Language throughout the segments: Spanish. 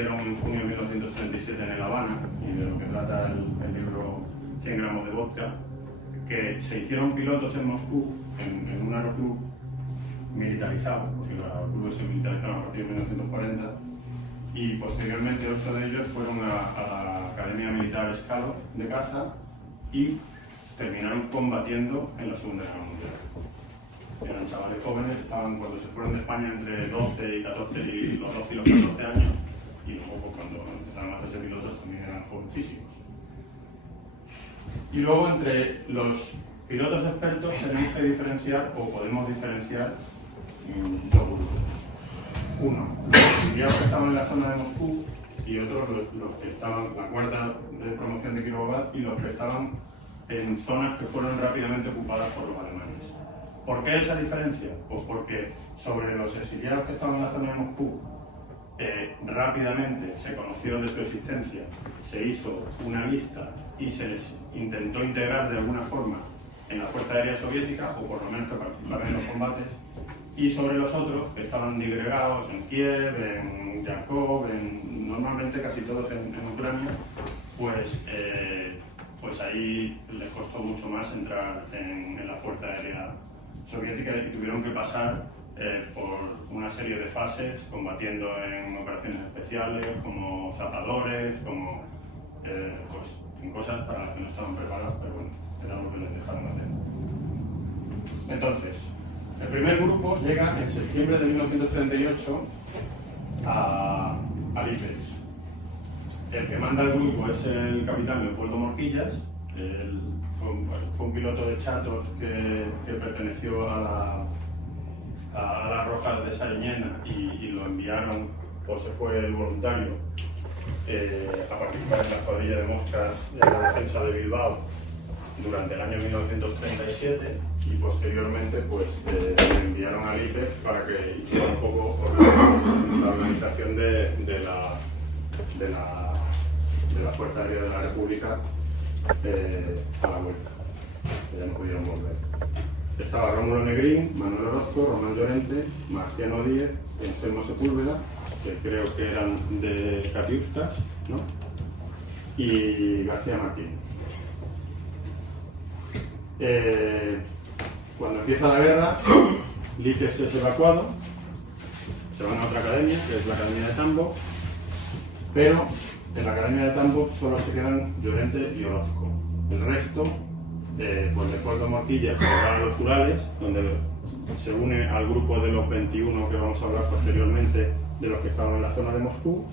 salieron en junio de 1937 en La Habana, y de lo que trata el libro 100 gramos de vodka, que se hicieron pilotos en Moscú, en un aeroclub militarizado, porque los aeroclubes se militarizaron a partir de 1940, y posteriormente 8 de ellos fueron a la Academia Militar Scalo de Casa y terminaron combatiendo en la Segunda Guerra Mundial. Eran chavales jóvenes, estaban cuando se fueron de España entre 12 y 14 y los 12 y los 14 años, y luego pues, cuando empezaron a hacerse pilotos también eran jovencísimos. Y luego entre los pilotos expertos tenemos que diferenciar, o podemos diferenciar, dos grupos. Uno, los exiliados que estaban en la zona de Moscú, y otros los que estaban, la cuarta de promoción de Kirovograd, y los que estaban en zonas que fueron rápidamente ocupadas por los alemanes. ¿Por qué esa diferencia? Pues porque sobre los exiliados que estaban en la zona de Moscú, rápidamente se conoció de su existencia, se hizo una lista y se les intentó integrar de alguna forma en la Fuerza Aérea Soviética, o por lo menos que participaran en los combates. Y sobre los otros, que estaban digregados en Kiev, en Yarkov, normalmente casi todos en Ucrania, pues ahí les costó mucho más entrar en la Fuerza Aérea Soviética y tuvieron que pasar por una serie de fases, combatiendo en operaciones especiales, como zapadores, como pues, en cosas para las que no estaban preparados, pero bueno, era lo que les dejaron hacer. Entonces, el primer grupo llega en septiembre de 1938 a Lípex. El que manda el grupo es el capitán Leopoldo Morquillas. Fue un piloto de Chatos que perteneció a la Roja de Sariñena y lo enviaron, o se fue el voluntario, a participar en la cuadrilla de moscas de la defensa de Bilbao durante el año 1937, y posteriormente pues, le enviaron a Lípex para que hiciera un poco la organización de la Fuerza Aérea de la República a la vuelta, que ya no pudieron volver. Estaba Rómulo Negrín, Manuel Orozco, Román Llorente, Marciano Díez, Anselmo Sepúlveda, que creo que eran de Catiustas, ¿no? Y García Martín. Cuando empieza la guerra, Lípex es evacuado, se van a otra academia, que es la Academia de Tambov, pero en la Academia de Tambov solo se quedan Llorente y Orozco. El resto, pues Leopoldo Morquillas se va a los Urales, donde se une al grupo de los 21 que vamos a hablar posteriormente, de los que estaban en la zona de Moscú.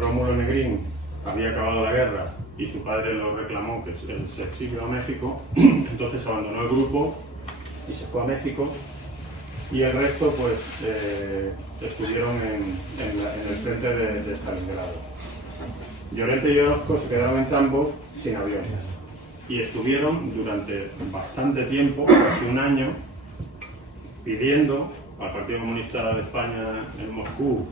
Rómulo Negrín había acabado la guerra y su padre lo reclamó, que se exilió a México, entonces abandonó el grupo y se fue a México, y el resto pues estuvieron en el frente de Stalingrado. Llorente y Orozco se quedaron en Tambov sin aviones y estuvieron durante bastante tiempo, casi un año, pidiendo al Partido Comunista de España en Moscú,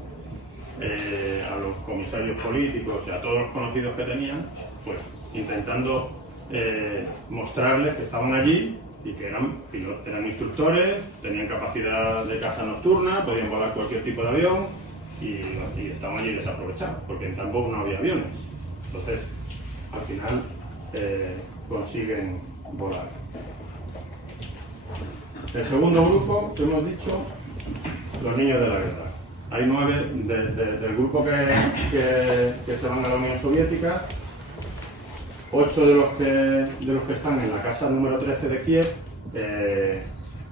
a los comisarios políticos y a todos los conocidos que tenían, pues intentando mostrarles que estaban allí y que eran instructores, tenían capacidad de caza nocturna, podían volar cualquier tipo de avión y estaban allí desaprovechados, porque en Tambov no había aviones. Entonces, al final, consiguen volar. El segundo grupo, que hemos dicho, los niños de la guerra. Hay 9 del grupo que se van a la Unión Soviética, 8 de los que están en la casa número 13 de Kiev,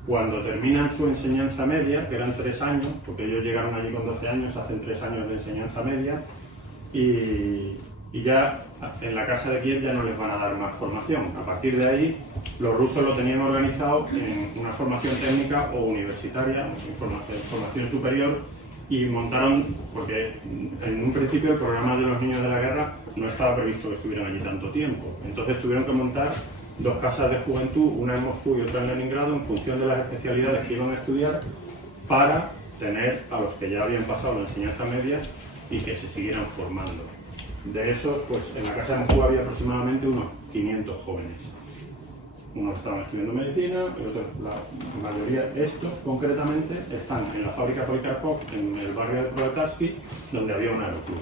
cuando terminan su enseñanza media, que eran 3 años, porque ellos llegaron allí con 12 años, hacen 3 años de enseñanza media, y ya en la casa de Kiev ya no les van a dar más formación. A partir de ahí, los rusos lo tenían organizado en una formación técnica o universitaria, formación superior, y montaron, porque en un principio el programa de los niños de la guerra no estaba previsto que estuvieran allí tanto tiempo. Entonces tuvieron que montar 2 casas de juventud, una en Moscú y otra en Leningrado, en función de las especialidades que iban a estudiar, para tener a los que ya habían pasado la enseñanza media y que se siguieran formando. De eso, pues en la casa de Moscú había aproximadamente unos 500 jóvenes. unos estaban estudiando medicina, y otros, la mayoría, estos concretamente, están en la fábrica Policarpov, en el barrio de Proletarsky, donde había un aeroclub.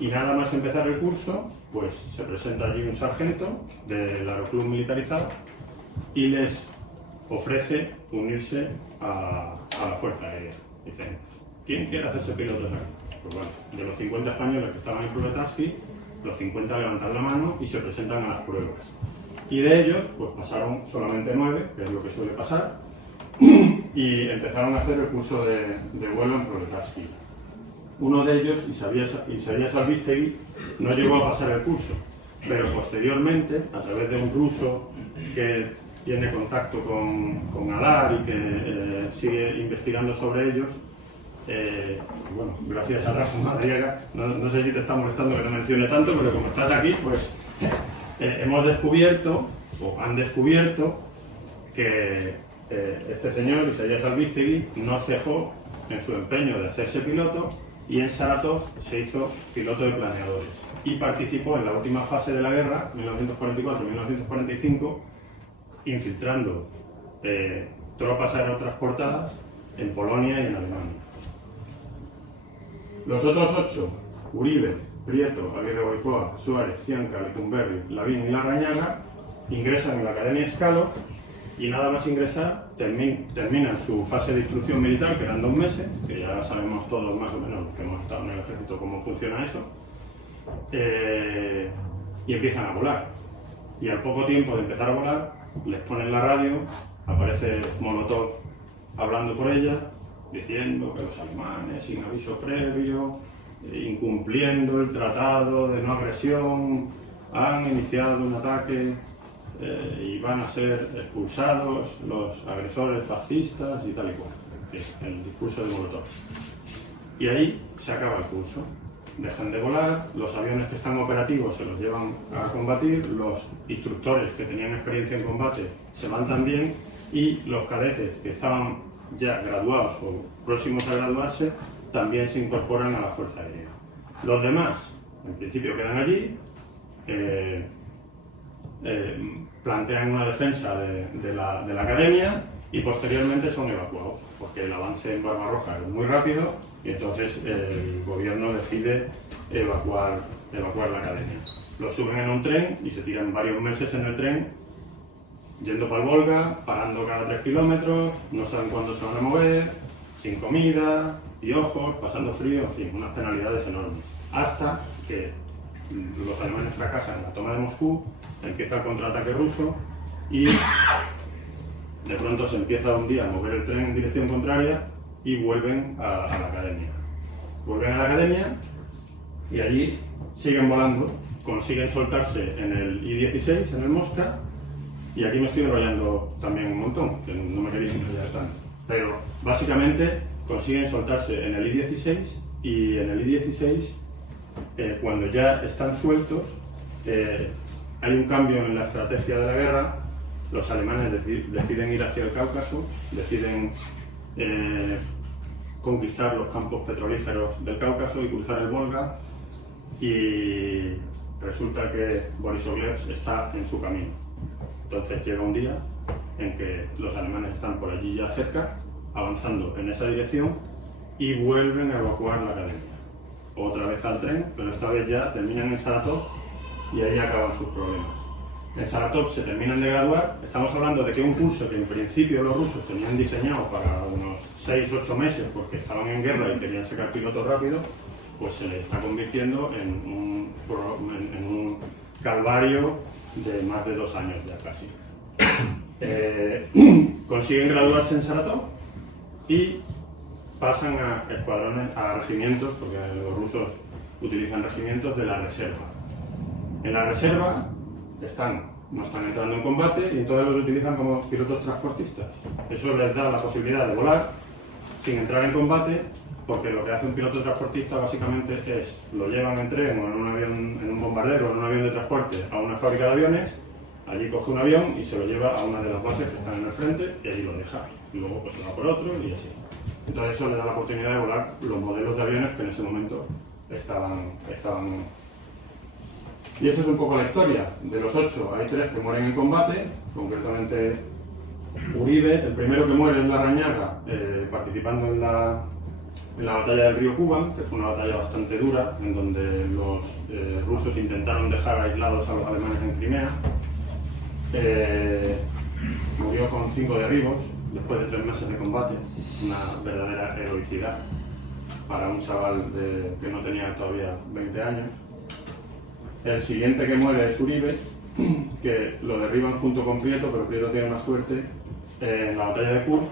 Y nada más empezar el curso, pues se presenta allí un sargento del aeroclub militarizado y les ofrece unirse a la Fuerza Aérea. Dicen, ¿quién quiere hacerse piloto aquí? Pues bueno, de los 50 españoles que estaban en Proletarsky, los 50 levantan la mano y se presentan a las pruebas. Y de ellos, pues pasaron solamente 9, que es lo que suele pasar, y empezaron a hacer el curso de vuelo en Proletarsky. Uno de ellos, Isaías Albistegui, no llegó a pasar el curso, pero posteriormente, a través de un ruso que tiene contacto con Adar y que sigue investigando sobre ellos, bueno, gracias a Rafa Madriaga, no sé si te está molestando que no mencione tanto, pero como estás aquí, pues hemos descubierto, o han descubierto, que este señor, Isaías Albistegui, no cejó en su empeño de hacerse piloto y en Saratov se hizo piloto de planeadores y participó en la última fase de la guerra, 1944-1945, infiltrando tropas aerotransportadas en Polonia y en Alemania. Los otros 8, Uribe, Prieto, Aguirre Boicoa, Suárez, Cianca, Lecumberri, Lavín y Larrañaga, ingresan en la Academia Scalo y nada más ingresar terminan su fase de instrucción militar, que eran 2 meses, que ya sabemos todos más o menos los que hemos estado en el ejército cómo funciona eso, y empiezan a volar. Y al poco tiempo de empezar a volar, les ponen la radio, aparece Molotov hablando por ella, diciendo que los alemanes, sin aviso previo, incumpliendo el tratado de no agresión, han iniciado un ataque y van a ser expulsados los agresores fascistas y tal y cual. El discurso de Molotov. Y ahí se acaba el curso. Dejan de volar, los aviones que están operativos se los llevan a combatir, los instructores que tenían experiencia en combate se van también y los cadetes que estaban ya graduados o próximos a graduarse también se incorporan a la Fuerza Aérea. Los demás, en principio, quedan allí, plantean una defensa de la academia y posteriormente son evacuados, porque el avance en Barbarroja es muy rápido y entonces el gobierno decide evacuar la academia. Los suben en un tren y se tiran varios meses en el tren, yendo para el Volga, parando cada 3 kilómetros, no saben cuándo se van a mover, sin comida, piojos, pasando frío, en fin, unas penalidades enormes. Hasta que los alemanes fracasan en la toma de Moscú, empieza el contraataque ruso y de pronto se empieza un día a mover el tren en dirección contraria y vuelven a la academia. Vuelven a la academia y allí siguen volando, consiguen soltarse en el I-16, en el Mosca, y aquí me estoy enrollando también un montón, que no me quería enrollar tanto. Pero básicamente consiguen soltarse en el I-16 y en el I-16, cuando ya están sueltos, hay un cambio en la estrategia de la guerra. Los alemanes deciden ir hacia el Cáucaso, deciden conquistar los campos petrolíferos del Cáucaso y cruzar el Volga, y resulta que Borisovlev está en su camino. Entonces llega un día en que los alemanes están por allí ya cerca, avanzando en esa dirección, y vuelven a evacuar la academia. Otra vez al tren, pero esta vez ya terminan en Saratov y ahí acaban sus problemas. En Saratov se terminan de graduar. Estamos hablando de que un curso que en principio los rusos tenían diseñado para unos 6-8 meses porque estaban en guerra y querían sacar pilotos rápido, pues se les está convirtiendo en un calvario de más de 2 años ya casi. Consiguen graduarse en Saratov y pasan a escuadrones, a regimientos, porque los rusos utilizan regimientos de la reserva. En la reserva no están entrando en combate y entonces los utilizan como pilotos transportistas. Eso les da la posibilidad de volar sin entrar en combate, porque lo que hace un piloto transportista básicamente es lo llevan en tren o en un avión, en un bombardero o en un avión de transporte a una fábrica de aviones, allí coge un avión y se lo lleva a una de las bases que están en el frente y allí lo deja. Y luego pues se va por otro y así. Entonces eso le da la oportunidad de volar los modelos de aviones que en ese momento estaban Y esa es un poco la historia. De los 8 hay 3 que mueren en combate, concretamente Uribe, el primero que muere es Larrañaga, participando en la batalla del río Kuban, que fue una batalla bastante dura, en donde los rusos intentaron dejar aislados a los alemanes en Crimea. Murió con 5 derribos, después de 3 meses de combate, una verdadera heroicidad para un chaval que no tenía todavía 20 años. El siguiente que muere es Uribe, que lo derriban junto con Prieto, pero Prieto tiene una suerte. En la batalla de Kursk,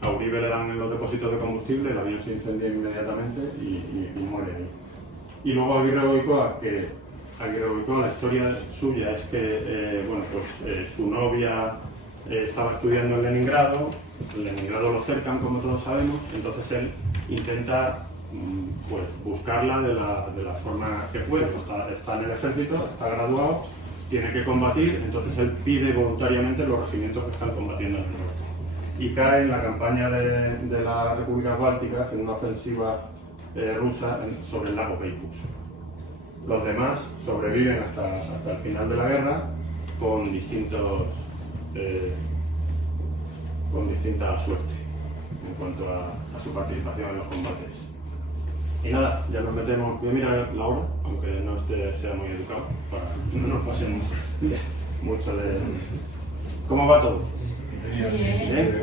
a Uribe le dan en los depósitos de combustible, el avión se incendia inmediatamente y muere ahí. Y luego Aguirre Goicoa, la historia suya es que su novia estaba estudiando en Leningrado lo cercan, como todos sabemos, entonces él intenta buscarla de la forma que puede. Está en el ejército, está graduado, tiene que combatir, entonces él pide voluntariamente los regimientos que están combatiendo en el norte. Y cae en la campaña de las Repúblicas Bálticas en una ofensiva rusa sobre el lago Peipus. Los demás sobreviven hasta el final de la guerra con distinta suerte en cuanto a su participación en los combates. Y nada, ya nos metemos. Voy a mirar la hora, aunque no sea muy educado, para que no nos pasemos mucho de... ¿Cómo va todo? Bien.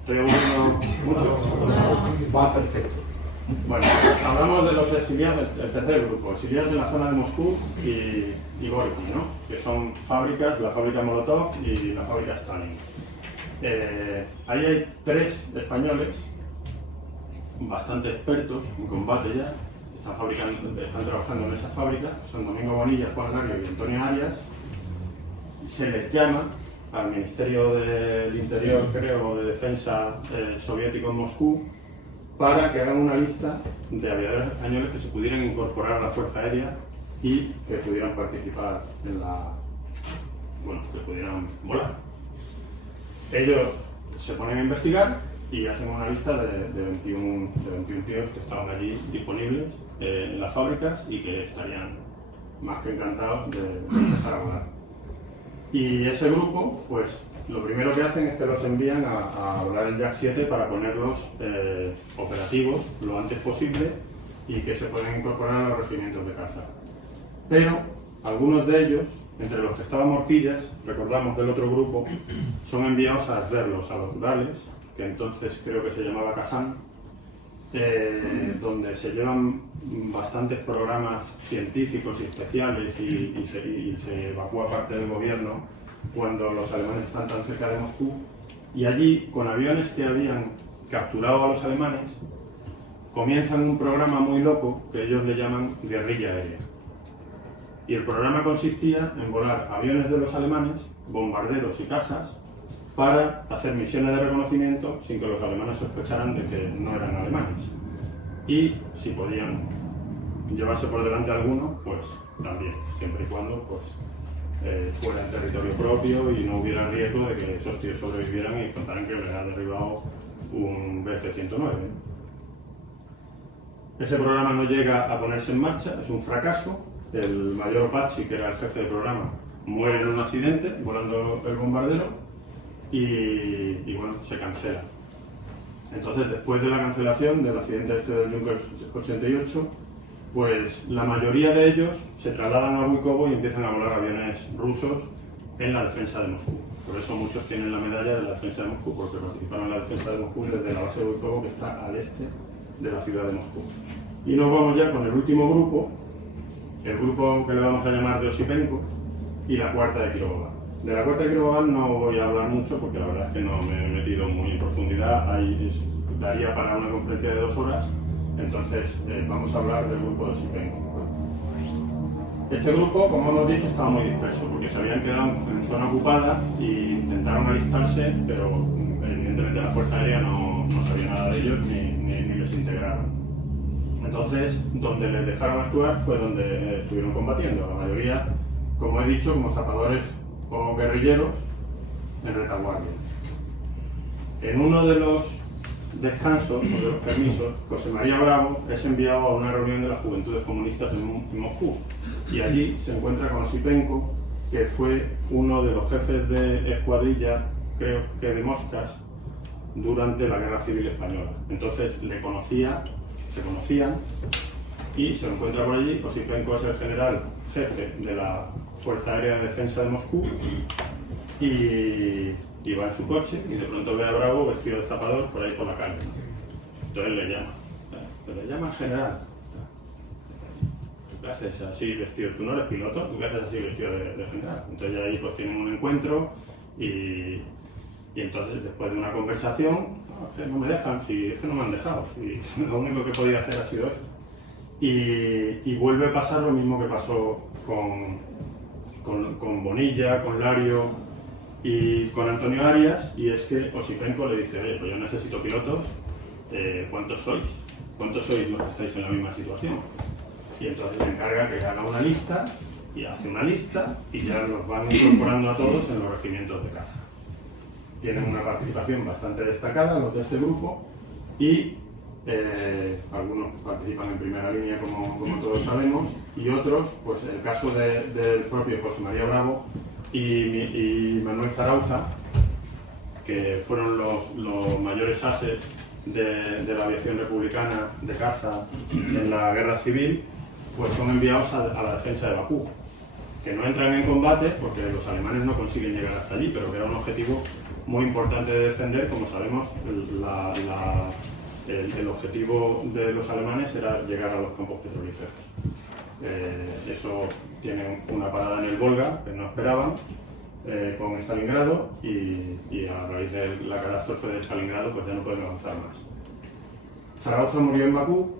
¿Estoy aburriendo mucho? Va perfecto. Bueno, hablamos de los exiliados, el tercer grupo, exiliados de la zona de Moscú y Gorky, ¿no? Que son fábricas, la fábrica Molotov y la fábrica Stalin. Ahí hay 3 españoles bastante expertos en combate ya, están trabajando en esas fábricas, son Domingo Bonilla, Juan Lario y Antonio Arias. Se les llama al Ministerio del Interior, creo, de Defensa soviético en Moscú, para que hagan una lista de aviadores españoles que se pudieran incorporar a la Fuerza Aérea y que pudieran participar que pudieran volar. Ellos se ponen a investigar y hacen una lista de 21 tíos que estaban allí disponibles en las fábricas y que estarían más que encantados de empezar a volar. Y ese grupo, pues lo primero que hacen es que los envían a volar el Yak 7 para ponerlos operativos lo antes posible y que se puedan incorporar a los regimientos de caza. Pero algunos de ellos, entre los que estaban Morquillas, recordamos del otro grupo, son enviados a Sverdlovsk, a los Urales, que entonces creo que se llamaba Kazán, donde se llevan bastantes programas científicos y especiales y se evacúa parte del gobierno cuando los alemanes están tan cerca de Moscú. Y allí, con aviones que habían capturado a los alemanes, comienzan un programa muy loco que ellos le llaman guerrilla aérea. Y el programa consistía en volar aviones de los alemanes, bombarderos y cazas, para hacer misiones de reconocimiento sin que los alemanes sospecharan de que no eran alemanes. Y si podían llevarse por delante a alguno, pues también, siempre y cuando fuera en territorio propio y no hubiera riesgo de que esos tíos sobrevivieran y contaran que les había derribado un Bf-109. Ese programa no llega a ponerse en marcha, es un fracaso. El mayor Pachi, que era el jefe del programa, muere en un accidente volando el bombardero y bueno, se cancela. Entonces, después de la cancelación del accidente del Junkers 88, pues la mayoría de ellos se trasladan a Vukovo y empiezan a volar aviones rusos en la defensa de Moscú. Por eso muchos tienen la medalla de la defensa de Moscú, porque participaron en la defensa de Moscú desde la base de Vukovo, que está al este de la ciudad de Moscú. Y nos vamos ya con el último grupo, el grupo que le vamos a llamar de Osipenko y la cuarta de Kirovohrad. De la cuarta de Kirovohrad no voy a hablar mucho porque la verdad es que no me he metido muy en profundidad, daría para una conferencia de 2 horas, entonces vamos a hablar del grupo de Osipenko. Este grupo, como hemos dicho, estaba muy disperso porque se habían quedado en zona ocupada e intentaron alistarse, pero evidentemente la Fuerza Aérea no sabía nada de ellos ni les integraron. Entonces, donde les dejaron actuar fue donde estuvieron combatiendo. La mayoría, como he dicho, como zapadores o guerrilleros en retaguardia. En uno de los descanso o de los permisos, José María Bravo es enviado a una reunión de las Juventudes Comunistas en Moscú y allí se encuentra con Osipenko, que fue uno de los jefes de escuadrilla, creo que de Moscas, durante la Guerra Civil Española. Entonces se conocían y se lo encuentra por allí. Osipenko es el general jefe de la Fuerza Aérea de Defensa de Moscú y va en su coche y de pronto ve a Bravo vestido de zapador por ahí por la calle. Entonces le llama. Le llama general. ¿Tú qué haces así vestido? ¿Tú no eres piloto? ¿Tú qué haces así vestido de general? Entonces ahí pues tienen un encuentro y entonces después de una conversación, no, es que no me dejan, si es que no me han dejado, si lo único que podía hacer ha sido esto. Y vuelve a pasar lo mismo que pasó con Bonilla, con Lario y con Antonio Arias, y es que Osipenko le dice, oye, pues yo necesito pilotos, ¿cuántos sois? ¿Cuántos sois los que estáis en la misma situación? Y entonces le encarga que haga una lista, y hace una lista, y ya los van incorporando a todos en los regimientos de caza. Tienen una participación bastante destacada los de este grupo, y algunos participan en primera línea, como todos sabemos, y otros, pues el caso del propio José María Bravo y Manuel Zarauza, que fueron los mayores ases de la aviación republicana de caza en la guerra civil, pues son enviados a la defensa de Bakú, que no entran en combate porque los alemanes no consiguen llegar hasta allí, pero que era un objetivo muy importante de defender. Como sabemos, el objetivo de los alemanes era llegar a los campos petrolíferos. Eso tiene una parada en el Volga, que no esperaban, con Stalingrado, y a raíz de la catástrofe de Stalingrado pues ya no pueden avanzar más. Zarauza murió en Bakú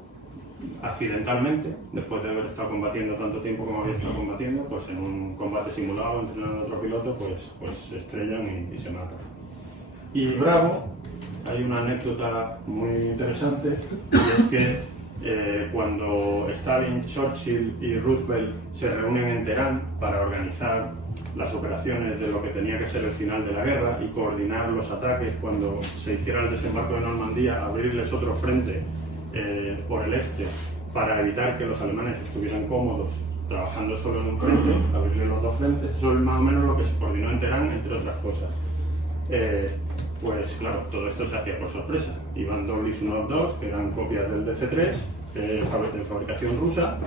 accidentalmente, después de haber estado combatiendo tanto tiempo como había estado combatiendo, pues en un combate simulado entrenando a otro piloto, pues se estrellan y se matan. Y Bravo, hay una anécdota muy interesante, y es que cuando Stalin, Churchill y Roosevelt se reúnen en Teherán para organizar las operaciones de lo que tenía que ser el final de la guerra y coordinar los ataques cuando se hiciera el desembarco de Normandía, abrirles otro frente por el este para evitar que los alemanes estuvieran cómodos trabajando solo en un frente, abrirle los dos frentes. Eso es más o menos lo que se coordinó en Teherán, entre otras cosas. Pues claro, todo esto se hacía por sorpresa. Iban dos Lis-1 2, que eran copias del DC-3, de fabricación rusa,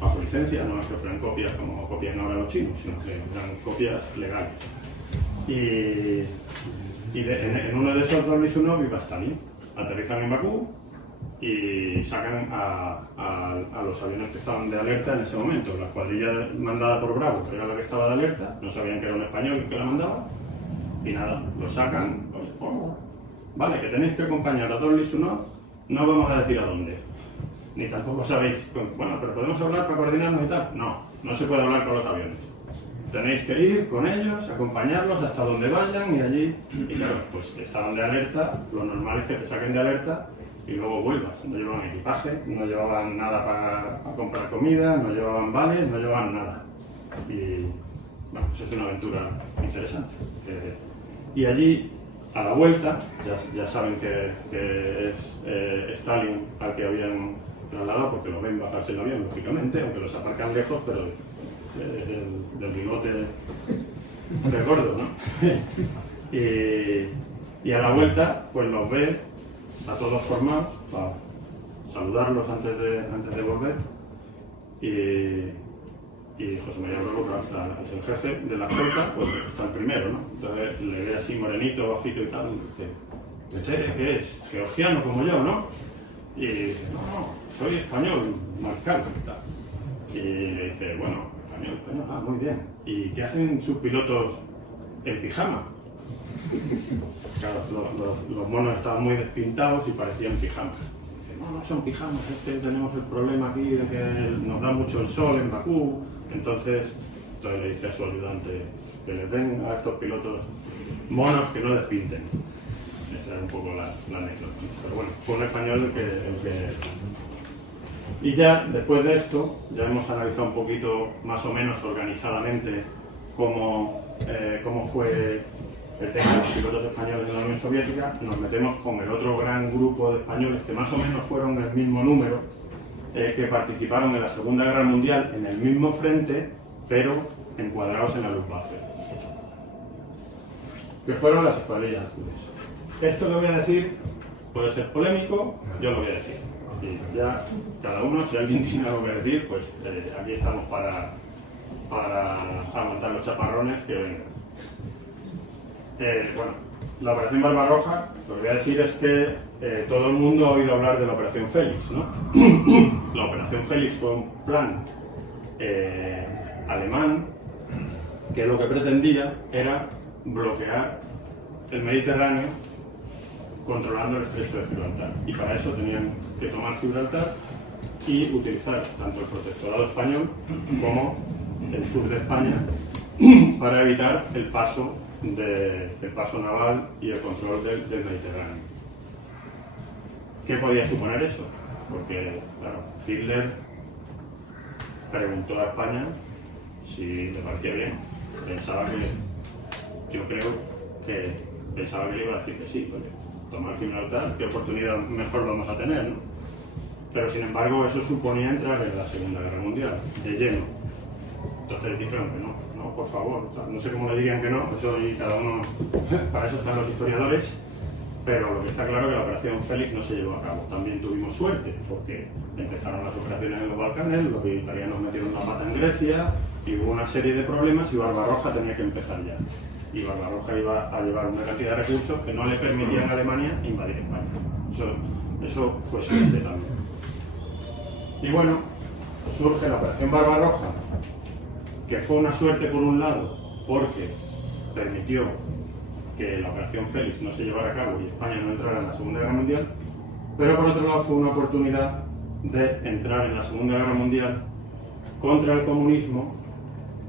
bajo licencia, no es que fueran copias como copian ahora los chinos, sino que eran copias legales. En uno de esos dos Lis-1 iba Stalin. Aterrizan en Bakú y sacan a los aviones que estaban de alerta en ese momento. La escuadrilla mandada por Bravo, que era la que estaba de alerta, no sabían que era un español el que la mandaba, y nada, lo sacan. Vale, que tenéis que acompañar a dos Lis-1, no vamos a decir a dónde, ni tampoco sabéis, bueno, pero podemos hablar para coordinarnos y tal. No se puede hablar con los aviones. Tenéis que ir con ellos, acompañarlos hasta donde vayan y allí, y claro, pues estaban de alerta, lo normal es que te saquen de alerta y luego vuelvas. No llevaban equipaje, no llevaban nada para comprar comida, no llevaban vales, no llevaban nada. Y bueno, eso es una aventura interesante. Y allí, a la vuelta, ya saben que es Stalin al que habían trasladado, porque lo ven bajarse el avión, lógicamente, aunque los aparcan lejos, pero del bigote de gordo, ¿no? Y a la vuelta, pues los ve a todos formados para saludarlos antes de volver. Y José María Bravo, es el jefe de la flota, pues está el primero, ¿no? Entonces le ve así morenito, bajito y tal, y dice, ¿usted qué es? Georgiano como yo, ¿no? Y dice, no, soy español, marcado y tal. Y le dice, bueno, español, bueno, muy bien. ¿Y qué hacen sus pilotos en pijama? Claro, los monos estaban muy despintados y parecían pijamas. Dice, no son pijamas, es que tenemos el problema aquí de que nos da mucho el sol en Bakú. Entonces le dice a su ayudante que les den a estos pilotos monos que no despinten. Esa es un poco la anécdota. Pero bueno, fue un español el que... Y ya después de esto, ya hemos analizado un poquito más o menos organizadamente cómo fue el tema de los pilotos españoles de la Unión Soviética, nos metemos con el otro gran grupo de españoles que más o menos fueron el mismo número, que participaron en la Segunda Guerra Mundial en el mismo frente, pero encuadrados en la Luftwaffe, que fueron las escuadrillas azules. Esto que voy a decir puede ser polémico, yo lo voy a decir. Y ya cada uno, si alguien tiene algo que decir, pues aquí estamos para aguantar los chaparrones que vengan. Bueno, la Operación Barbarroja, lo que voy a decir es que todo el mundo ha oído hablar de la Operación Félix, ¿no? La Operación Félix fue un plan alemán que lo que pretendía era bloquear el Mediterráneo controlando el estrecho de Gibraltar. Y para eso tenían que tomar Gibraltar y utilizar tanto el protectorado español como el sur de España para evitar el paso naval y el control del Mediterráneo. ¿Qué podía suponer eso? Porque, claro, Hitler preguntó a España si le parecía bien. Yo creo que pensaba que le iba a decir que sí, porque tomar Gibraltar, qué oportunidad mejor vamos a tener, ¿no? Pero sin embargo eso suponía entrar en la Segunda Guerra Mundial, de lleno. Entonces dijeron que no, por favor, o sea, no sé cómo le digan que no, eso y cada uno, para eso están los historiadores, pero lo que está claro es que la Operación Félix no se llevó a cabo. También tuvimos suerte, porque empezaron las operaciones en los Balcanes, los italianos metieron la pata en Grecia, y hubo una serie de problemas y Barbarroja tenía que empezar ya. Y Barbarroja iba a llevar una cantidad de recursos que no le permitían a Alemania invadir España. Eso fue suerte también. Y bueno, surge la Operación Barbarroja, que fue una suerte por un lado, porque permitió que la Operación Félix no se llevara a cabo y España no entrara en la Segunda Guerra Mundial, pero por otro lado fue una oportunidad de entrar en la Segunda Guerra Mundial contra el comunismo,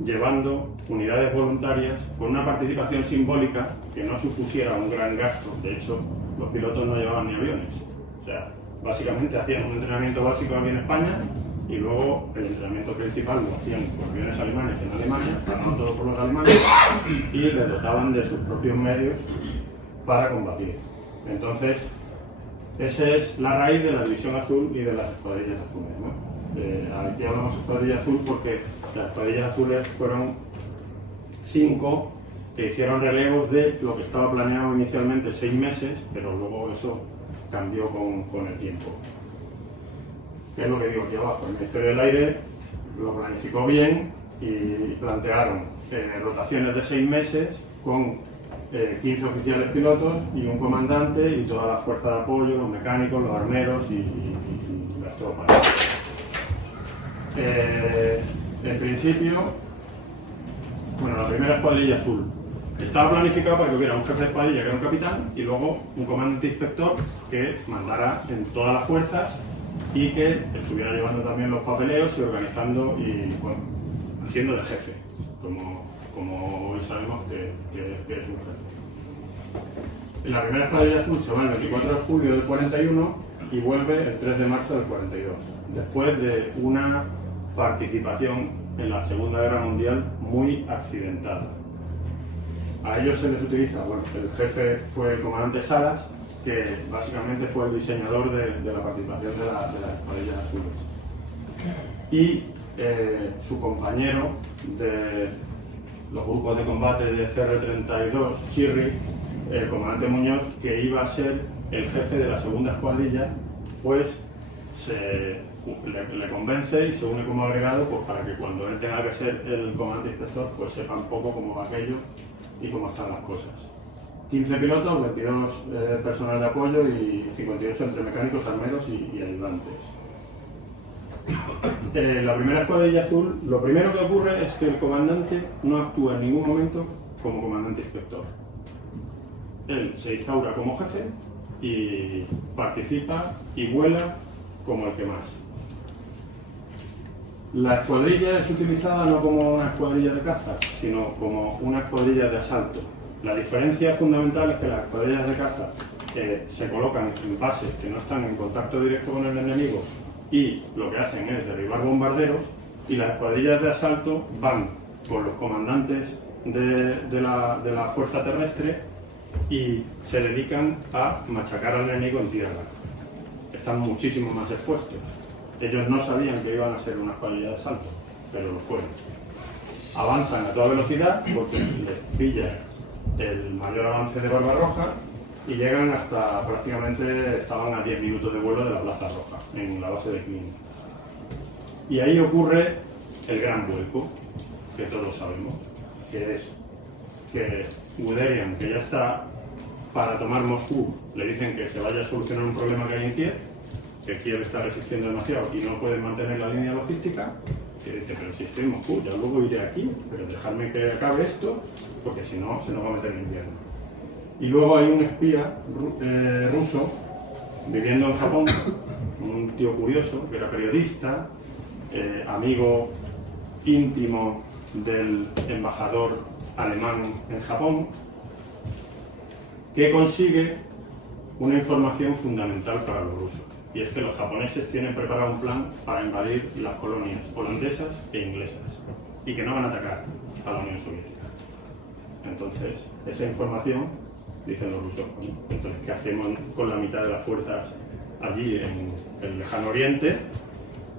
llevando unidades voluntarias con una participación simbólica que no supusiera un gran gasto. De hecho, los pilotos no llevaban ni aviones. O sea, básicamente hacían un entrenamiento básico aquí en España y luego el entrenamiento principal lo hacían con aviones alemanes en Alemania, pagaban todo por los alemanes y les dotaban de sus propios medios para combatir. Entonces, esa es la raíz de la División Azul y de las escuadrillas azules, ¿no? Aquí hablamos de escuadrilla azul porque las escuadrillas azules fueron 5 que hicieron relevos de lo que estaba planeado inicialmente 6 meses, pero luego eso cambió con el tiempo. ¿Qué es lo que digo aquí abajo? El Ministerio del Aire lo planificó bien y plantearon rotaciones de 6 meses con 15 oficiales pilotos y un comandante y toda la fuerza de apoyo, los mecánicos, los armeros y las tropas. En principio, bueno, la primera escuadrilla azul estaba planificada para que hubiera un jefe de escuadrilla que era un capitán y luego un comandante inspector que mandara en todas las fuerzas y que estuviera llevando también los papeleos y organizando y bueno, haciendo de jefe, como hoy sabemos que es un jefe. La primera escuadrilla azul se va el 24 de julio del 41 y vuelve el 3 de marzo del 42, después de una participación en la Segunda Guerra Mundial muy accidentada. A ellos se les utiliza, bueno, el jefe fue el comandante Salas, que básicamente fue el diseñador de la participación de las escuadrillas azules. Y su compañero de los grupos de combate de CR-32, Chirri, el comandante Muñoz, que iba a ser el jefe de la segunda escuadrilla, pues le convence y se une como agregado pues, para que cuando él tenga que ser el comandante inspector, pues sepa un poco cómo va aquello y cómo están las cosas. 15 pilotos, 22 personal de apoyo y 58 entre mecánicos, armeros y ayudantes. La primera escuadrilla azul, lo primero que ocurre es que el comandante no actúa en ningún momento como comandante inspector. Él se instaura como jefe y participa y vuela como el que más. La escuadrilla es utilizada no como una escuadrilla de caza, sino como una escuadrilla de asalto. La diferencia fundamental es que las escuadrillas de caza se colocan en bases que no están en contacto directo con el enemigo y lo que hacen es derribar bombarderos, y las escuadrillas de asalto van con los comandantes de la fuerza terrestre y se dedican a machacar al enemigo en tierra. Están muchísimo más expuestos. Ellos no sabían que iban a ser una escuadrilla de asalto, pero lo fueron. Avanzan a toda velocidad porque les pilla el mayor avance de Barbarroja y llegan hasta prácticamente, estaban a 10 minutos de vuelo de la Plaza Roja, en la base de Klin. Y ahí ocurre el gran vuelco, que todos sabemos, que es que Guderian, que ya está para tomar Moscú, le dicen que se vaya a solucionar un problema que hay en Kiev, que Kiev está resistiendo demasiado y no puede mantener la línea logística, que dice, pero si estoy en Moscú, ya luego iré aquí, pero dejadme que acabe esto, porque si no, se nos va a meter en invierno. Y luego hay un espía ruso viviendo en Japón, un tío curioso, que era periodista, amigo íntimo del embajador alemán en Japón, que consigue una información fundamental para los rusos. Y es que los japoneses tienen preparado un plan para invadir las colonias holandesas e inglesas y que no van a atacar a la Unión Soviética. Entonces, esa información, dicen los rusos, ¿no? Entonces, ¿qué hacemos con la mitad de las fuerzas allí en el lejano oriente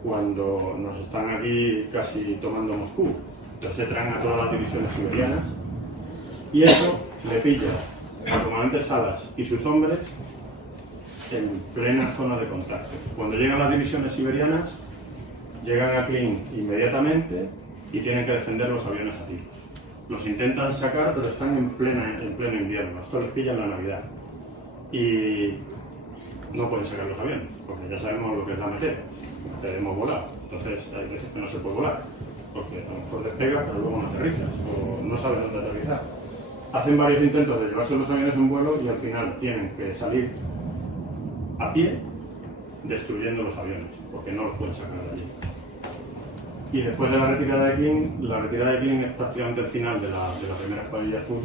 cuando nos están aquí casi tomando Moscú? Entonces se traen a todas las divisiones siberianas y eso le pilla al comandante Salas y sus hombres en plena zona de contacto. Cuando llegan las divisiones siberianas, llegan a Klin inmediatamente y tienen que defender los aviones a tiros. Los intentan sacar, pero están en pleno invierno. Esto les pilla en la Navidad. Y no pueden sacar los aviones, porque ya sabemos lo que es la MT. Debemos volar. Entonces hay veces que no se puede volar, porque a lo mejor despegas, pero luego no aterrizas, o no sabes dónde aterrizar. Hacen varios intentos de llevarse los aviones en vuelo y al final tienen que salir a pie, destruyendo los aviones, porque no los pueden sacar de allí. Y después de la retirada de Klin es prácticamente el final de la primera escuadrilla azul.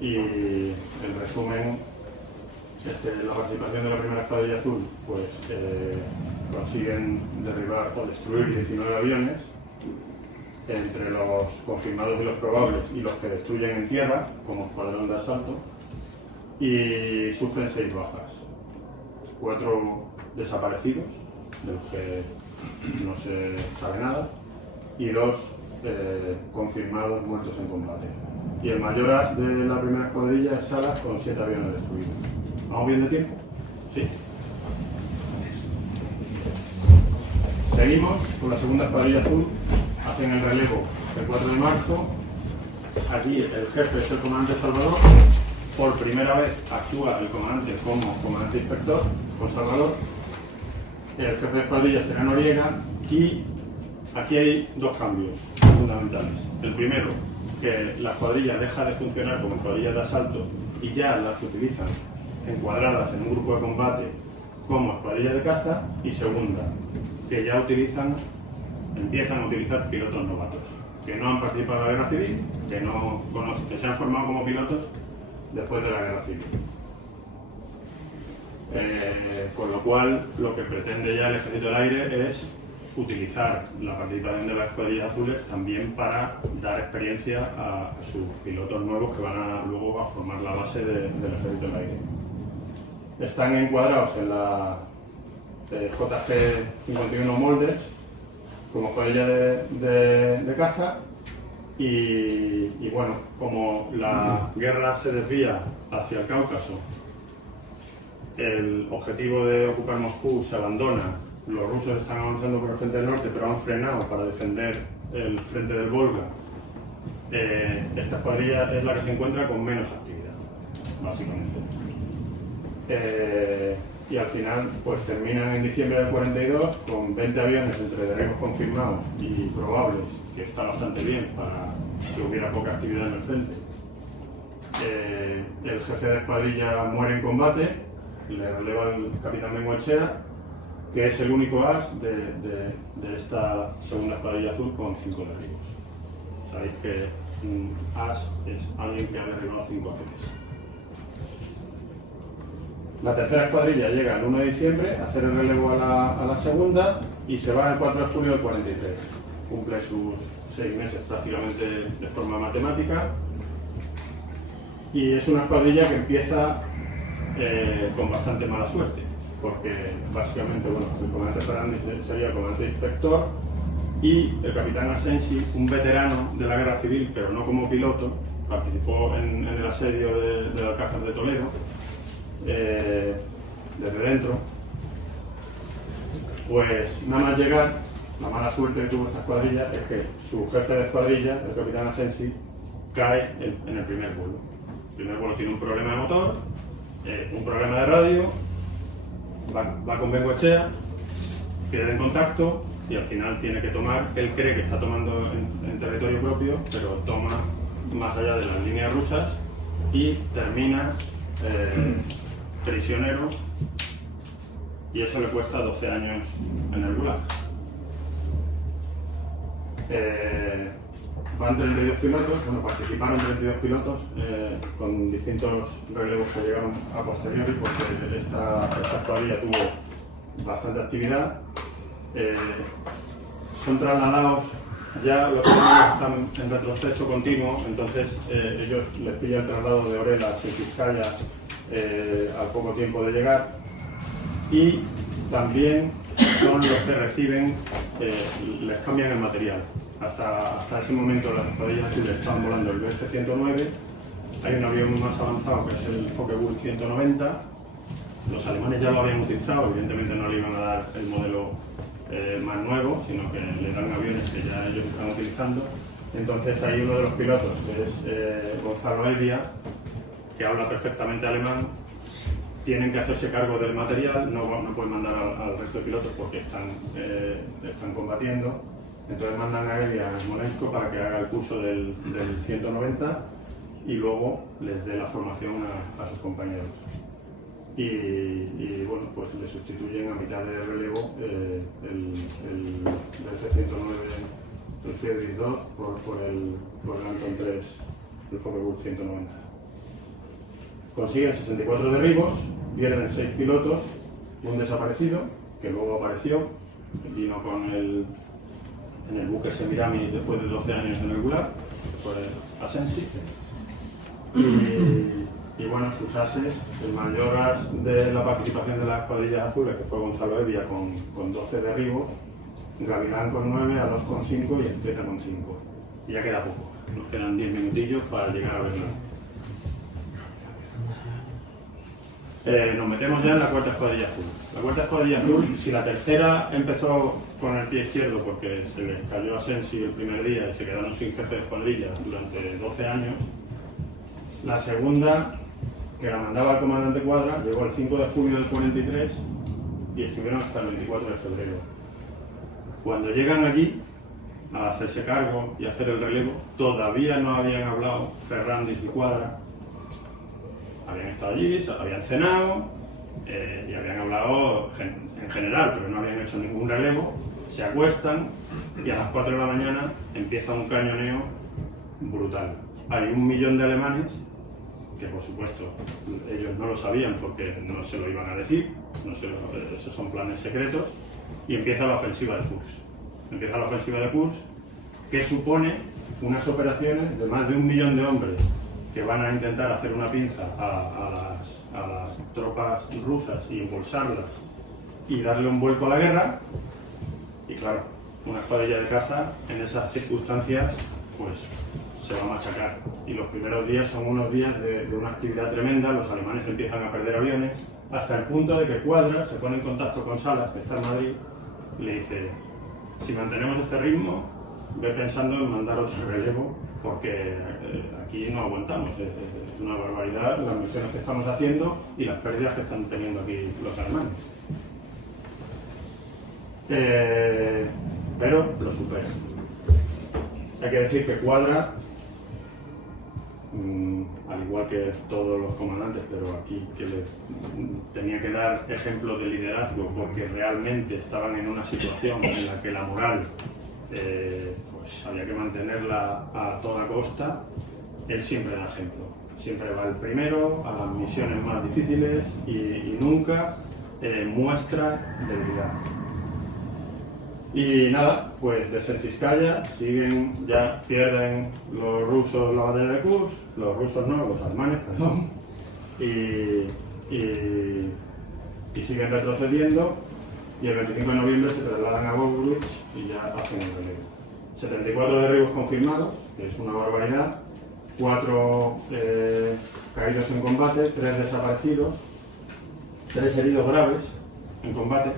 Y el resumen, la participación de la primera escuadrilla azul, pues consiguen derribar o destruir 19 aviones, entre los confirmados y los probables, y los que destruyen en tierra, como escuadrón de asalto, y sufren 6 bajas. 4 desaparecidos, de los que no se sabe nada, y 2 confirmados muertos en combate. Y el mayor as de la primera escuadrilla es Salas, con 7 aviones destruidos. ¿Vamos bien de tiempo? Sí. Seguimos con la segunda escuadrilla azul. Hacen el relevo el 4 de marzo. Aquí el jefe es el comandante Salvador. Por primera vez actúa el comandante como comandante inspector con Salvador. El jefe de escuadrilla será Noriega. Y aquí hay 2 cambios fundamentales. El primero, que la escuadrilla deja de funcionar como escuadrilla de asalto y ya las utilizan encuadradas en un grupo de combate como escuadrilla de caza. Y segunda, que ya empiezan a utilizar pilotos novatos, que no han participado en la guerra civil, que no conocen, que se han formado como pilotos después de la guerra civil. Con lo cual, lo que pretende ya el Ejército del Aire es utilizar la participación de las escuadrillas azules también para dar experiencia a sus pilotos nuevos que van luego a formar la base del Ejército del Aire. Están encuadrados en la JG-51 Moldes como escuadrilla de caza y bueno, como la guerra se desvía hacia el Cáucaso, el objetivo de ocupar Moscú se abandona, los rusos están avanzando por el frente del norte pero han frenado para defender el frente del Volga. Esta escuadrilla es la que se encuentra con menos actividad, básicamente. Y al final pues terminan en diciembre del 42 con 20 aviones entre derribos confirmados y probables, que está bastante bien para que hubiera poca actividad en el frente. El jefe de escuadrilla muere en combate, le releva el capitán Bengoechea, que es el único as de esta segunda escuadrilla azul con 5 derribos. Sabéis que un as es alguien que ha derribado 5 aviones. La tercera escuadrilla llega el 1 de diciembre a hacer el relevo a la segunda y se va el 4 de julio del 43. Cumple sus 6 meses prácticamente de forma matemática. Y es una escuadrilla que empieza con bastante mala suerte, porque básicamente, bueno, el comandante Fernández sería el comandante inspector y el capitán Asensi, un veterano de la guerra civil, pero no como piloto, participó en el asedio del Alcázar de Toledo, desde dentro. Pues nada más llegar, la mala suerte que tuvo esta escuadrilla es que su jefe de escuadrilla, el capitán Asensi, cae en el primer vuelo. El primer vuelo tiene un problema de motor, un problema de radio, va con Bengoechea, pierde en contacto y al final tiene que tomar, él cree que está tomando en territorio propio, pero toma más allá de las líneas rusas y termina prisionero, y eso le cuesta 12 años en el Gulag. Van 32 pilotos, bueno, participaron 32 pilotos con distintos relevos que llegaron a posteriori, porque esta escuadrilla tuvo bastante actividad. Son trasladados, ya los alemanes están en retroceso continuo, entonces ellos les pilla el traslado de Orelas y Vizcaya al poco tiempo de llegar, y también son los que reciben, les cambian el material. Hasta ese momento las escuadrillas azules estaban volando el BF-109, hay un avión más avanzado que es el Focke-Wulf 190, los alemanes ya lo habían utilizado, evidentemente no le iban a dar el modelo más nuevo, sino que le dan aviones que ya ellos están utilizando. Entonces hay uno de los pilotos, que es Gonzalo Evia, que habla perfectamente alemán. Tienen que hacerse cargo del material, no pueden mandar al resto de pilotos porque están combatiendo. Entonces mandan a Evia a Smolensk para que haga el curso del 190 y luego les dé la formación a sus compañeros. Y bueno, pues le sustituyen a mitad de relevo el F-109, el Friedrich II, por el Anton III, el Focke-Wulf 190. Consiguen 64 derribos, pierden 6 pilotos, un desaparecido, que luego apareció, vino en el buque Semirami después de 12 años en el Gulag, que fue Asensi. Y bueno, sus ases, el mayor as de la participación de las escuadrillas azules, que fue Gonzalo Evia con 12 derribos, Gavilán con 9, A2 con 5 y Ezpeleta con 5. Y ya queda poco, nos quedan 10 minutillos para llegar a verlo. Nos metemos ya en la cuarta escuadrilla azul. La cuarta escuadrilla azul, si la tercera empezó con el pie izquierdo porque se les cayó a Sensi el primer día y se quedaron sin jefe de escuadrilla durante 12 años, la segunda, que la mandaba el comandante Cuadra, llegó el 5 de julio del 43 y estuvieron hasta el 24 de febrero. Cuando llegan allí a hacerse cargo y hacer el relevo, todavía no habían hablado Fernández y Cuadra. Habían estado allí, habían cenado y habían hablado en general, pero no habían hecho ningún relevo. Se acuestan y a las 4 de la mañana empieza un cañoneo brutal. Hay 1 millón de alemanes, que por supuesto ellos no lo sabían porque no se lo iban a decir, esos son planes secretos, y empieza la ofensiva de Kursk. Empieza la ofensiva de Kursk, que supone unas operaciones de más de 1 millón de hombres que van a intentar hacer una pinza a las tropas rusas y impulsarlas y darle un vuelco a la guerra. Y claro, una escuadrilla de caza en esas circunstancias pues se va a machacar. Y los primeros días son unos días de una actividad tremenda, los alemanes empiezan a perder aviones, hasta el punto de que Cuadra se pone en contacto con Salas, que está en Madrid, y le dice: si mantenemos este ritmo, ve pensando en mandar otro relevo, porque aquí no aguantamos, es una barbaridad las misiones que estamos haciendo y las pérdidas que están teniendo aquí los alemanes. Pero lo supera. Hay que decir que Cuadra, al igual que todos los comandantes, pero aquí que tenía que dar ejemplo de liderazgo porque realmente estaban en una situación en la que la moral pues había que mantenerla a toda costa. Él siempre da ejemplo, siempre va el primero a las misiones más difíciles y nunca muestra debilidad. Y nada, pues de Sensiskaya siguen, ya pierden los rusos la batalla de Kursk, los rusos no, los alemanes, perdón, y siguen retrocediendo, y el 25 de noviembre se trasladan a Bobruisk y ya hacen el relevo. 74 derribos confirmados, que es una barbaridad, 4 caídos en combate, 3 desaparecidos, 3 heridos graves en combate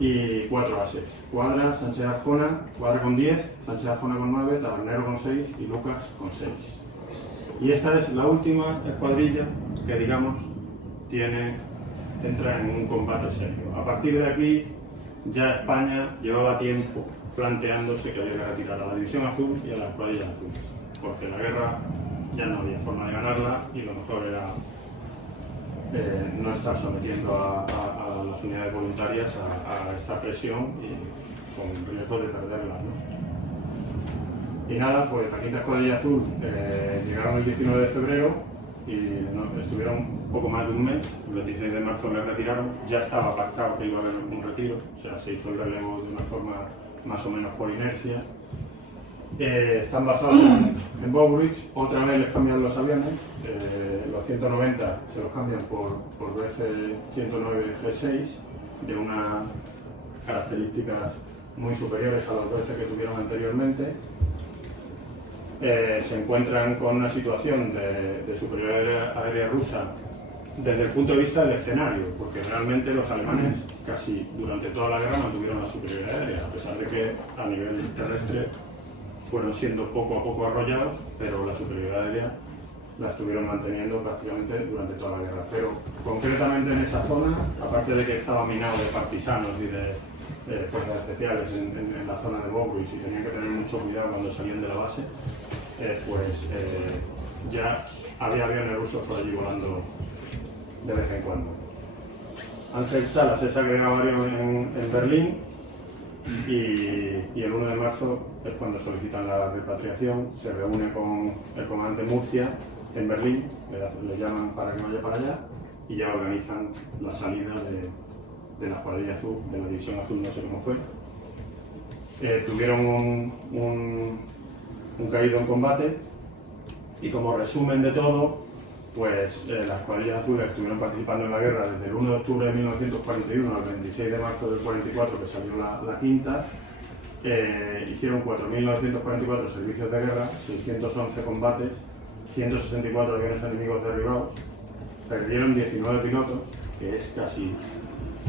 y 4 ases. Cuadra, Sánchez Arjona, Cuadra con 10, Sánchez Arjona con 9, Tabernero con 6 y Lucas con 6. Y esta es la última escuadrilla que, digamos, entra en un combate serio. A partir de aquí, ya España llevaba tiempo planteándose que había que retirar a la División Azul y a la Escuadrilla Azul, porque la guerra ya no había forma de ganarla y lo mejor era no estar sometiendo a las unidades voluntarias a esta presión y con riesgo de perderla, ¿no? Y nada, pues la quinta Escuadrilla Azul llegaron el 19 de febrero y estuvieron poco más de un mes. El 26 de marzo me retiraron. Ya estaba pactado que iba a haber un retiro, o sea, se hizo el relevo de una forma más o menos por inercia. Están basados en Bobruisk. Otra vez les cambian los aviones, los 190 se los cambian por BF-109 G6 de unas características muy superiores a los 12 que tuvieron anteriormente. Se encuentran con una situación de superioridad aérea rusa desde el punto de vista del escenario, porque realmente los alemanes casi durante toda la guerra mantuvieron la superioridad aérea, a pesar de que a nivel terrestre fueron siendo poco a poco arrollados, pero la superioridad aérea la estuvieron manteniendo prácticamente durante toda la guerra. Pero concretamente en esa zona, aparte de que estaba minado de partisanos y de fuerzas especiales en la zona de Bobruisk y tenían que tener mucho cuidado cuando salían de la base, ya había aviones rusos por allí volando de vez en cuando. Ángel Salas es agregado en Berlín y el 1 de marzo es cuando solicitan la repatriación. Se reúne con el comandante Murcia en Berlín, le llaman para que vaya para allá y ya organizan la salida de la Escuadrilla Azul, de la División Azul, no sé cómo fue. Tuvieron un caído en combate y como resumen de todo, pues las Escuadrillas Azules estuvieron participando en la guerra desde el 1 de octubre de 1941 al 26 de marzo del 44, que salió la quinta. Hicieron 4.944 servicios de guerra, 611 combates, 164 aviones enemigos derribados, perdieron 19 pilotos, que es casi,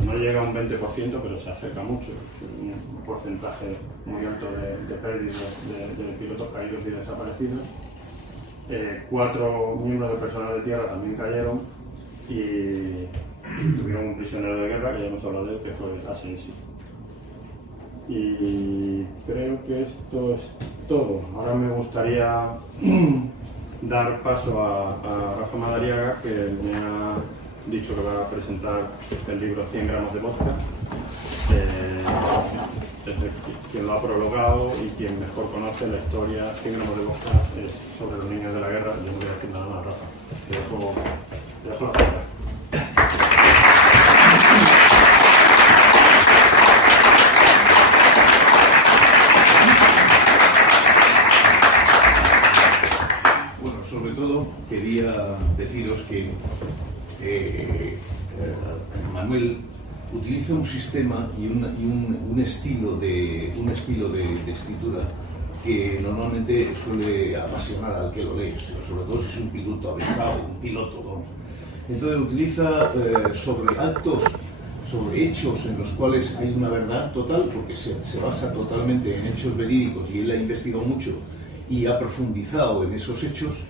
no llega a un 20%, pero se acerca mucho, un porcentaje muy alto de pérdidas de pilotos caídos y desaparecidos. 4 miembros del personal de tierra también cayeron y tuvieron un prisionero de guerra, que ya hemos hablado de él, que fue Asensi. Y creo que esto es todo. Ahora me gustaría dar paso a Rafa Madariaga, que me ha dicho que va a presentar el libro 100 gramos de vodka. Es quien lo ha prologado y quien mejor conoce la historia. 100 gramos de vodka es sobre los niños de la guerra. Yo no voy a decir nada más, Rafa. Te dejo la palabra. Bueno, sobre todo quería deciros que Manuel utiliza un sistema y un estilo de escritura que normalmente suele apasionar al que lo lee, sobre todo si es un piloto aventajado, un piloto, vamos. Entonces utiliza sobre actos, sobre hechos en los cuales hay una verdad total, porque se basa totalmente en hechos verídicos y él ha investigado mucho y ha profundizado en esos hechos,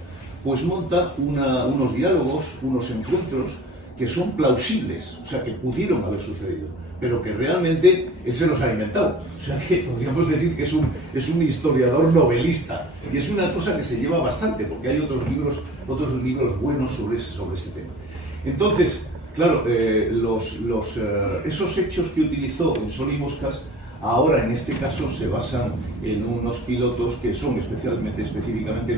pues monta unos diálogos, unos encuentros que son plausibles, o sea, que pudieron haber sucedido, pero que realmente él se los ha inventado. O sea, que podríamos decir que es un historiador novelista, y es una cosa que se lleva bastante, porque hay otros libros buenos sobre este tema. Entonces, claro, esos hechos que utilizó en Sol y Moscas, ahora en este caso se basan en unos pilotos que son específicamente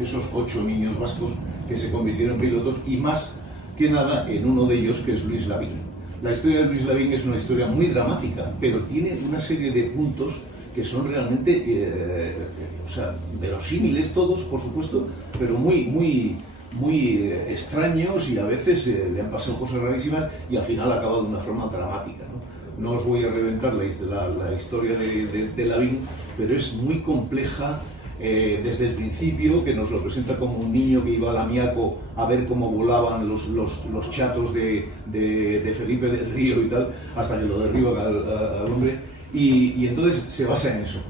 esos 8 niños vascos que se convirtieron en pilotos, y más que nada en uno de ellos, que es Luis Lavín. La historia de Brice Lavin es una historia muy dramática, pero tiene una serie de puntos que son realmente, o sea, verosímiles todos, por supuesto, pero muy extraños, y a veces le han pasado cosas rarísimas y al final ha acabado de una forma dramática, ¿no? No os voy a reventar la historia de Lavin, pero es muy compleja desde el principio, que nos lo presenta como un niño que iba a Lamiaco a ver cómo volaban los chatos de Felipe del Río y tal, hasta que lo derriba al hombre, y entonces se basa en eso.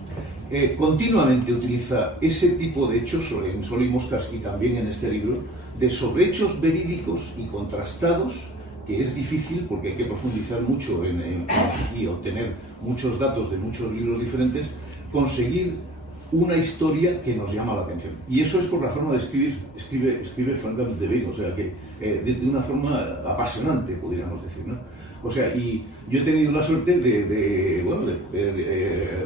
Continuamente utiliza ese tipo de hechos en Sol y Moscas y también en este libro, de sobrehechos verídicos y contrastados, que es difícil porque hay que profundizar mucho y obtener muchos datos de muchos libros diferentes, conseguir una historia que nos llama la atención. Y eso es por la forma de escribir, escribe francamente bien, o sea que de una forma apasionante, podríamos decir, ¿no? O sea, y yo he tenido la suerte de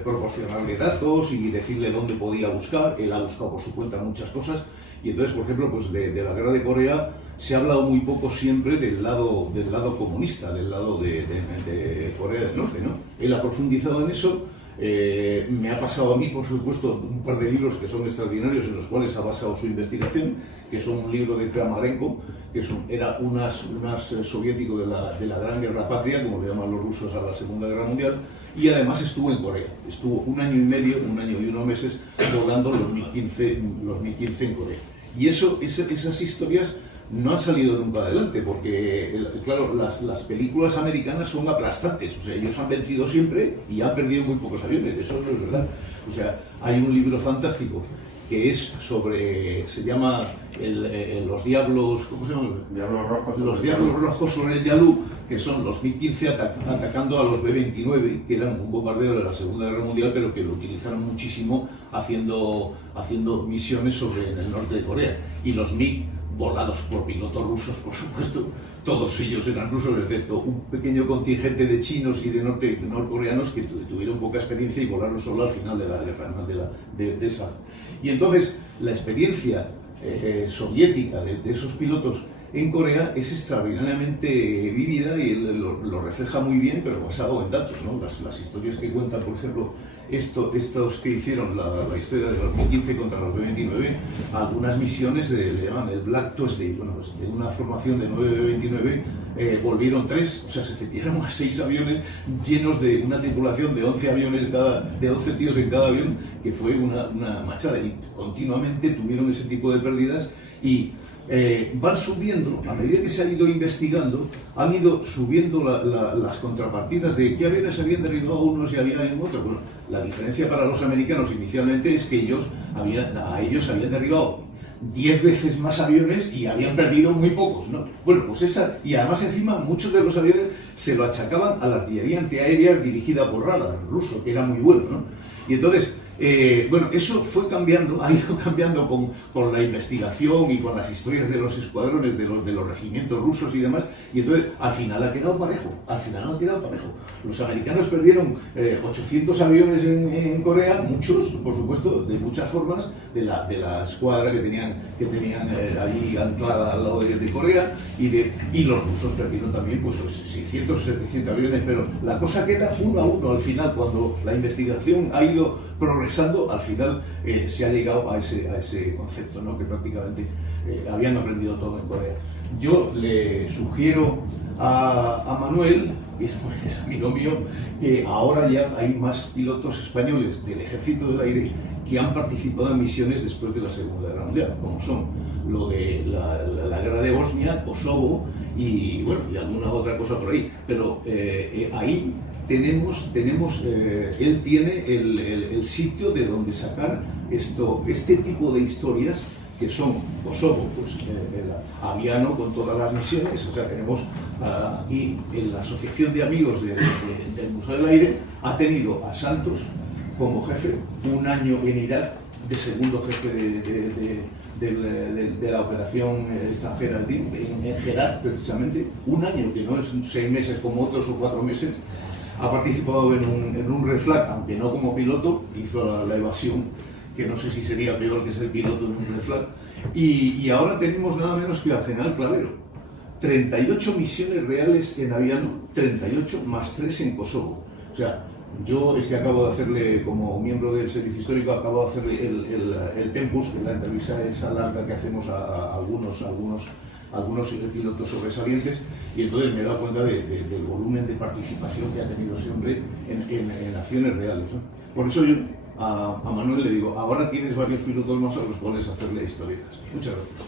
proporcionarle datos y decirle dónde podía buscar. Él ha buscado por su cuenta muchas cosas, y entonces, por ejemplo, pues de la guerra de Corea se ha hablado muy poco siempre del lado comunista, del lado de Corea del Norte, ¿no? Él ha profundizado en eso. Me ha pasado a mí, por supuesto, un par de libros que son extraordinarios, en los cuales ha basado su investigación, que son un libro de Kramarenko, que era un soviético de la Gran Guerra Patria, como le llaman los rusos a la Segunda Guerra Mundial, y además estuvo en Corea. Estuvo un año y unos meses volando los Mi-15 en Corea. Y esas historias no han salido nunca adelante, porque, claro, las películas americanas son aplastantes. O sea, ellos han vencido siempre y han perdido muy pocos aviones. Eso no es verdad. O sea, hay un libro fantástico que es se llama los diablos, ¿cómo se llama? Diablos Rojos. Los diablos rojos sobre el Yalu, que son los Mi-15 atacando a los B-29, que eran un bombardero de la Segunda Guerra Mundial, pero que lo utilizaron muchísimo haciendo misiones en el norte de Corea. Y los MiG, volados por pilotos rusos, por supuesto, todos ellos eran rusos, excepto un pequeño contingente de chinos y de norcoreanos que tuvieron poca experiencia y volaron solo al final de la guerra, de esa. Y entonces la experiencia soviética de esos pilotos en Corea es extraordinariamente vívida, y lo refleja muy bien, pero basado en datos, ¿no? Las historias que cuentan, por ejemplo, estos que hicieron la historia de los Mi-15 contra los B-29, algunas misiones le llaman el Black Tuesday. Bueno, pues de una formación de 9 B-29 volvieron 3, o sea, se cepieron a 6 aviones llenos de una tripulación de 11 aviones, de 11 tíos en cada avión, que fue una machada, y continuamente tuvieron ese tipo de pérdidas. Y van subiendo, a medida que se ha ido investigando, han ido subiendo las contrapartidas de qué aviones habían derribado unos y habían otros. Bueno, la diferencia para los americanos inicialmente es que ellos habían derribado 10 veces más aviones y habían perdido muy pocos, ¿no? Bueno, pues y además encima muchos de los aviones se lo achacaban a la artillería antiaérea dirigida por radar ruso, que era muy bueno, ¿no? Y entonces, bueno, eso fue cambiando, ha ido cambiando con la investigación y con las historias de los escuadrones, de los regimientos rusos y demás, y entonces al final ha quedado parejo, Los americanos perdieron 800 aviones en Corea, muchos, por supuesto, de muchas formas, de la escuadra que tenían allí anclada al lado de Corea, y los rusos perdieron también pues 600 o 700 aviones, pero la cosa queda 1 a 1 al final. Cuando la investigación ha ido progresando, al final se ha llegado a ese concepto, ¿no? Que prácticamente habían aprendido todo en Corea. Yo le sugiero a Manuel, que es amigo mío, que ahora ya hay más pilotos españoles del Ejército del Aire que han participado en misiones después de la Segunda Guerra Mundial, como son lo de la guerra de Bosnia, Kosovo y bueno, y alguna otra cosa por ahí. Pero ahí él tiene el sitio de donde sacar este tipo de historias, que son Kosovo, pues el Aviano con todas las misiones. O sea, tenemos aquí en la Asociación de Amigos del Museo del Aire, ha tenido a Santos como jefe un año en Irak, de segundo jefe de la operación extranjera en Herat, precisamente, un año, que no es 6 meses como otros o 4 meses. Ha participado en un Red Flag, aunque no como piloto, hizo la evasión, que no sé si sería peor que ser piloto en un Red Flag. Y ahora tenemos nada menos que al general Clavero, 38 misiones reales en Aviano, 38 más 3 en Kosovo. O sea, yo es que acabo de hacerle, como miembro del servicio histórico, acabo de hacerle el Tempus, que es la entrevista esa larga que hacemos a algunos pilotos sobresalientes, y entonces me he dado cuenta del volumen de participación que ha tenido ese hombre en acciones reales, ¿no? Por eso yo a Manuel le digo, ahora tienes varios pilotos más a los cuales hacerle historietas. Muchas gracias.